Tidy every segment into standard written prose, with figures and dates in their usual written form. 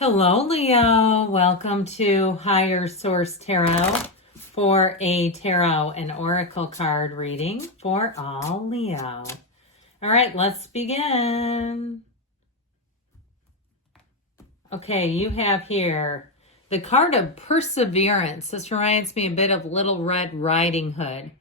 Hello, Leo. Welcome to Higher Source Tarot for a tarot and oracle card reading for all Leo. All right, let's begin. Okay, you have here the card of perseverance. This reminds me a bit of Little Red Riding Hood.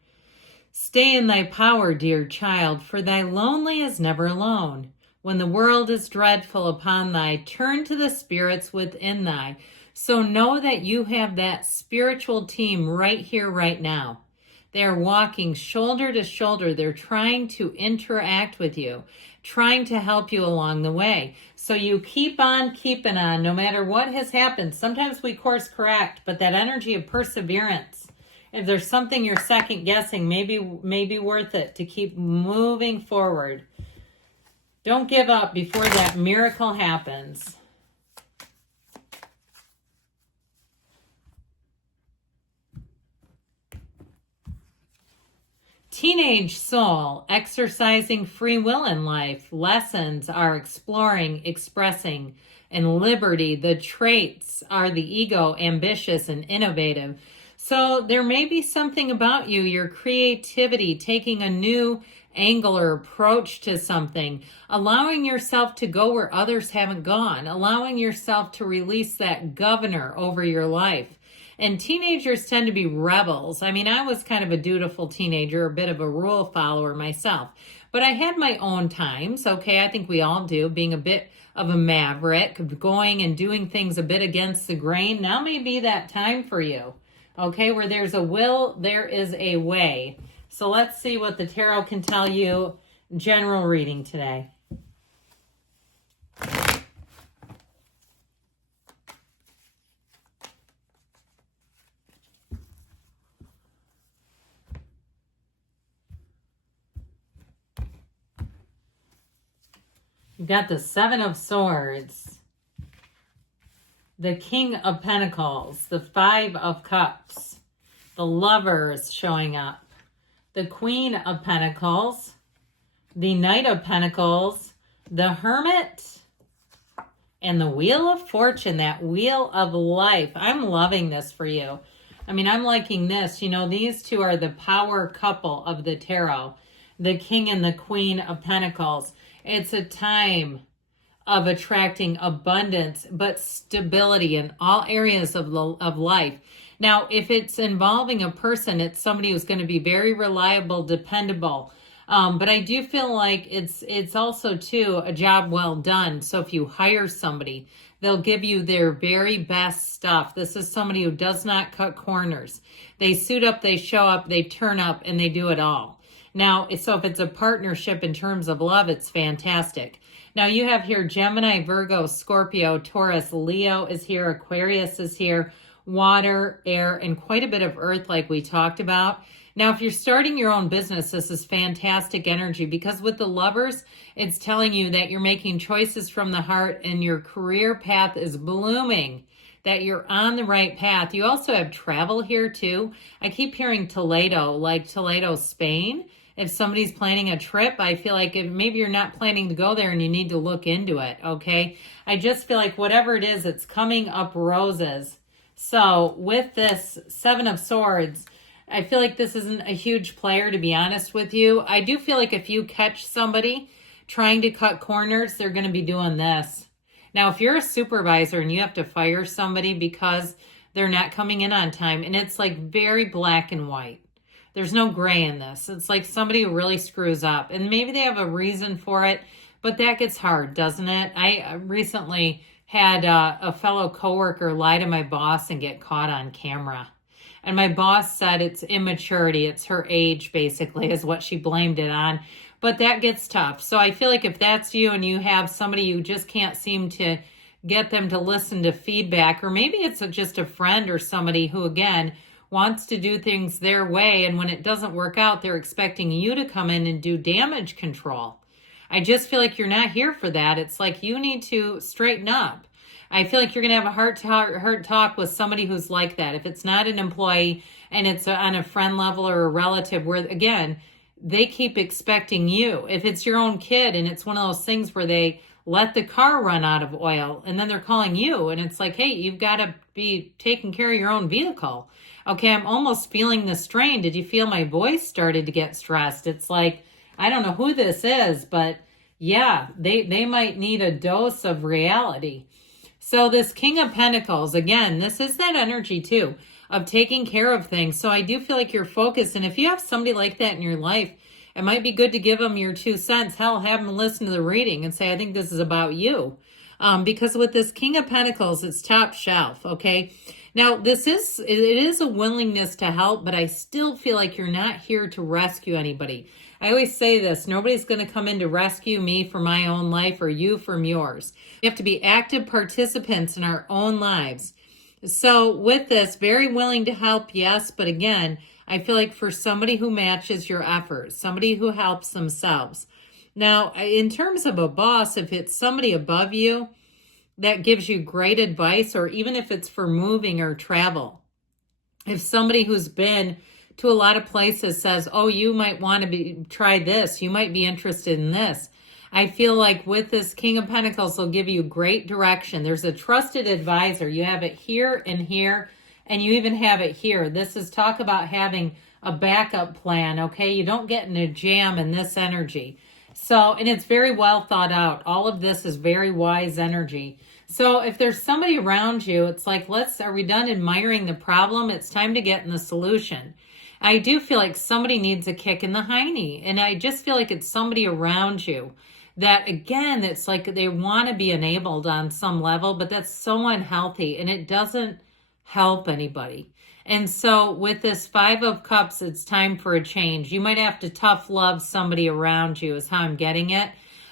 Stay in thy power, dear child, for thy lonely is never alone. When the world is dreadful upon thy, turn to the spirits within thy. So know that you have that spiritual team right here, right now. They are walking shoulder to shoulder. They're trying to interact with you, trying to help you along the way. So you keep on keeping on no matter what has happened. Sometimes we course correct, but that energy of perseverance, if there's something you're second guessing, maybe worth it to keep moving forward. Don't give up before that miracle happens. Teenage soul, exercising free will in life. Lessons are exploring, expressing, and liberty. The traits are the ego, ambitious, and innovative. So there may be something about you, your creativity, taking a new angle or approach to something, allowing yourself to go where others haven't gone, allowing yourself to release that governor over your life. And teenagers tend to be rebels. I mean, I was kind of a dutiful teenager, a bit of a rule follower myself, but I had my own times. Okay, I think we all do, being a bit of a maverick, going and doing things a bit against the grain. Now may be that time for you. Okay, where there's a will, there is a way. So let's see what the tarot can tell you. General reading today. You've got the Seven of Swords, the King of Pentacles, the Five of Cups, the Lovers showing up, the Queen of Pentacles, the Knight of Pentacles, the Hermit, and the Wheel of Fortune, that Wheel of Life. I'm loving this for you. I mean, I'm liking this. You know, these two are the power couple of the tarot, the King and the Queen of Pentacles. It's a time of attracting abundance, but stability in all areas of life. Now, if it's involving a person, it's somebody who's going to be very reliable, dependable. But I do feel like it's also, too, a job well done. So if you hire somebody, they'll give you their very best stuff. This is somebody who does not cut corners. They suit up, they show up, they turn up, and they do it all. Now, so if it's a partnership in terms of love, it's fantastic. Now you have here Gemini, Virgo, Scorpio, Taurus, Leo is here, Aquarius is here, water, air, and quite a bit of earth like we talked about. Now, if you're starting your own business, this is fantastic energy because with the Lovers, it's telling you that you're making choices from the heart and your career path is blooming, that you're on the right path. You also have travel here too. I keep hearing Toledo, like Toledo, Spain. If somebody's planning a trip, I feel like maybe you're not planning to go there and you need to look into it, okay? I just feel like whatever it is, it's coming up roses. So with this Seven of Swords, I feel like this isn't a huge player, to be honest with you. I do feel like if you catch somebody trying to cut corners, they're going to be doing this. Now, if you're a supervisor and you have to fire somebody because they're not coming in on time, and it's like very black and white. There's no gray in this. It's like somebody who really screws up, and maybe they have a reason for it, but that gets hard, doesn't it? I recently had a fellow coworker lie to my boss and get caught on camera. And my boss said it's immaturity. It's her age, basically, is what she blamed it on. But that gets tough. So I feel like if that's you and you have somebody you just can't seem to get them to listen to feedback, or maybe it's just a friend or somebody who, again, wants to do things their way, and when it doesn't work out, they're expecting you to come in and do damage control. I just feel like you're not here for that. It's like you need to straighten up. I feel like you're going to have a heart talk with somebody who's like that. If it's not an employee and it's on a friend level or a relative where, again, they keep expecting you. If it's your own kid and it's one of those things where they let the car run out of oil, and then they're calling you, and it's like, hey, you've got to be taking care of your own vehicle. Okay, I'm almost feeling the strain. Did you feel my voice started to get stressed? It's like, I don't know who this is, but yeah, they might need a dose of reality. So this King of Pentacles, again, this is that energy too of taking care of things. So I do feel like you're focused. And if you have somebody like that in your life, it might be good to give them your 2 cents. Hell, have them listen to the reading and say, I think this is about you. Because with this King of Pentacles, it's top shelf, okay? Now, it is a willingness to help, but I still feel like you're not here to rescue anybody. I always say this, nobody's going to come in to rescue me from my own life or you from yours. We have to be active participants in our own lives. So with this, very willing to help, yes, but again, I feel like for somebody who matches your efforts, somebody who helps themselves. Now, in terms of a boss, if it's somebody above you that gives you great advice, or even if it's for moving or travel, if somebody who's been to a lot of places says, oh, you might want to try this, you might be interested in this. I feel like with this King of Pentacles, they'll give you great direction. There's a trusted advisor. You have it here and here, and you even have it here. This is talk about having a backup plan, okay? You don't get in a jam in this energy. So, and it's very well thought out. All of this is very wise energy. So if there's somebody around you, it's like, are we done admiring the problem? It's time to get in the solution. I do feel like somebody needs a kick in the hiney. And I just feel like it's somebody around you that, again, it's like they want to be enabled on some level, but that's so unhealthy and it doesn't help anybody. And so with this 5 of Cups, it's time for a change. You might have to tough love somebody around you is how I'm getting it.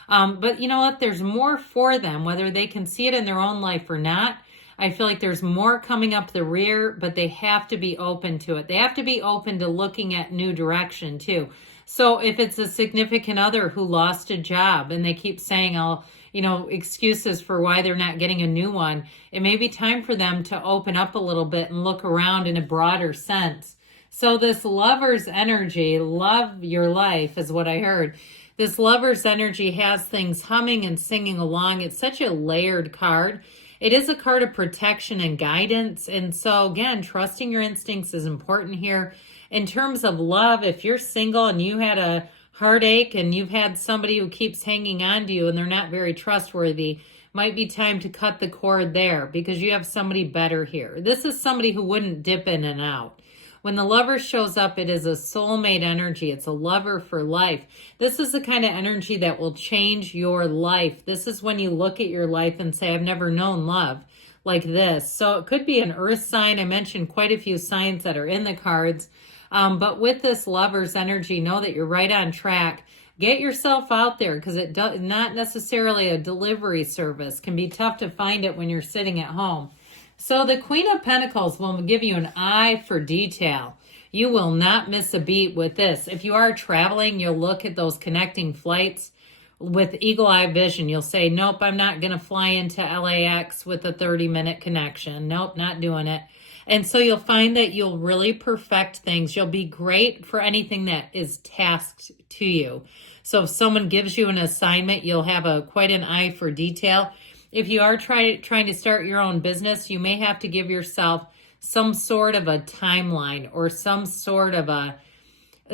But you know what? There's more for them, whether they can see it in their own life or not. I feel like there's more coming up the rear, but they have to be open to it. They have to be open to looking at new direction too. So if it's a significant other who lost a job and they keep saying, excuses for why they're not getting a new one, it may be time for them to open up a little bit and look around in a broader sense. So this Lover's energy, love your life is what I heard. This Lover's energy has things humming and singing along. It's such a layered card. It is a card of protection and guidance. And so again, trusting your instincts is important here. In terms of love, if you're single and you had a heartache and you've had somebody who keeps hanging on to you and they're not very trustworthy, might be time to cut the cord there because you have somebody better here. This is somebody who wouldn't dip in and out. When the Lover shows up, it is a soulmate energy. It's a lover for life. This is the kind of energy that will change your life. This is when you look at your life and say, I've never known love like this. So it could be an earth sign. I mentioned quite a few signs that are in the cards. But with this Lover's energy, know that you're right on track. Get yourself out there because it does not necessarily a delivery service. Can be tough to find it when you're sitting at home. So the Queen of Pentacles will give you an eye for detail. You will not miss a beat with this. If you are traveling, you'll look at those connecting flights with eagle eye vision. You'll say, nope, I'm not going to fly into LAX with a 30-minute connection. Nope, not doing it. And so you'll find that you'll really perfect things. You'll be great for anything that is tasked to you. So if someone gives you an assignment, you'll have quite an eye for detail. If you are trying to start your own business, you may have to give yourself some sort of a timeline or some sort of a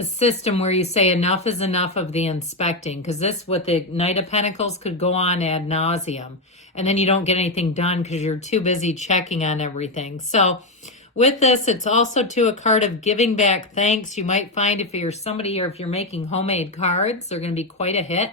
system where you say enough is enough of the inspecting, because this with the Knight of Pentacles could go on ad nauseum and then you don't get anything done because you're too busy checking on everything. So with this, it's also to a card of giving back thanks. You might find if you're somebody or if you're making homemade cards, they're going to be quite a hit.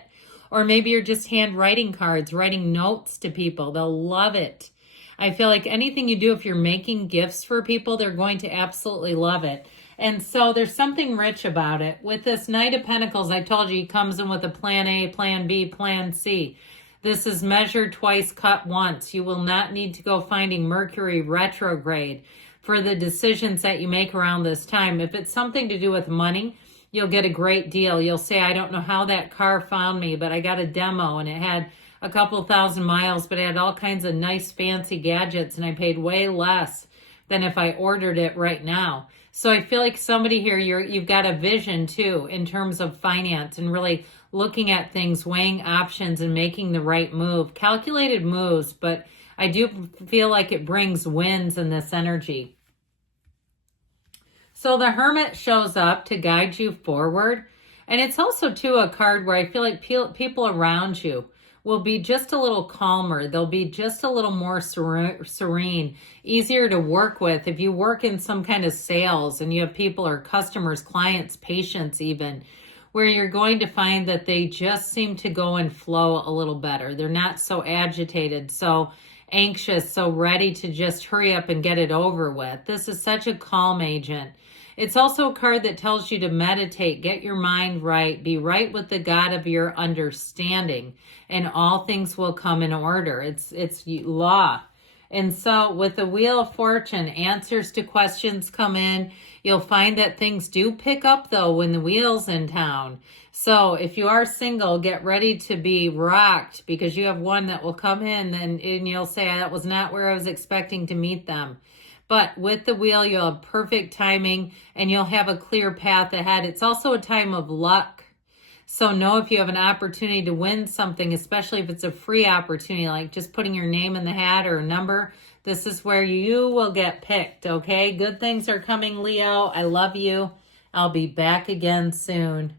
Or maybe you're just handwriting cards, writing notes to people. They'll love it. I feel like anything you do, if you're making gifts for people, they're going to absolutely love it. And so there's something rich about it. With this Knight of Pentacles, I told you he comes in with a plan A, plan B, plan C. This is measured twice, cut once. You will not need to go finding Mercury retrograde for the decisions that you make around this time. If it's something to do with money, you'll get a great deal. You'll say, I don't know how that car found me, but I got a demo and it had a couple thousand miles, but it had all kinds of nice fancy gadgets and I paid way less than if I ordered it right now. So I feel like somebody here, you've got a vision too in terms of finance and really looking at things, weighing options, and making the right move. Calculated moves, but I do feel like it brings wins in this energy. So the Hermit shows up to guide you forward. And it's also, too, a card where I feel like people around you will be just a little calmer. They'll be just a little more serene, easier to work with. If you work in some kind of sales and you have people or customers, clients, patients even, where you're going to find that they just seem to go and flow a little better. They're not so agitated, so anxious, so ready to just hurry up and get it over with. This is such a calm agent. It's also a card that tells you to meditate, get your mind right, be right with the God of your understanding, and all things will come in order. It's law. And so with the Wheel of Fortune, answers to questions come in. You'll find that things do pick up, though, when the wheel's in town. So if you are single, get ready to be rocked, because you have one that will come in and you'll say, that was not where I was expecting to meet them. But with the wheel, you'll have perfect timing and you'll have a clear path ahead. It's also a time of luck. So know if you have an opportunity to win something, especially if it's a free opportunity, like just putting your name in the hat or a number, this is where you will get picked, okay? Good things are coming, Leo. I love you. I'll be back again soon.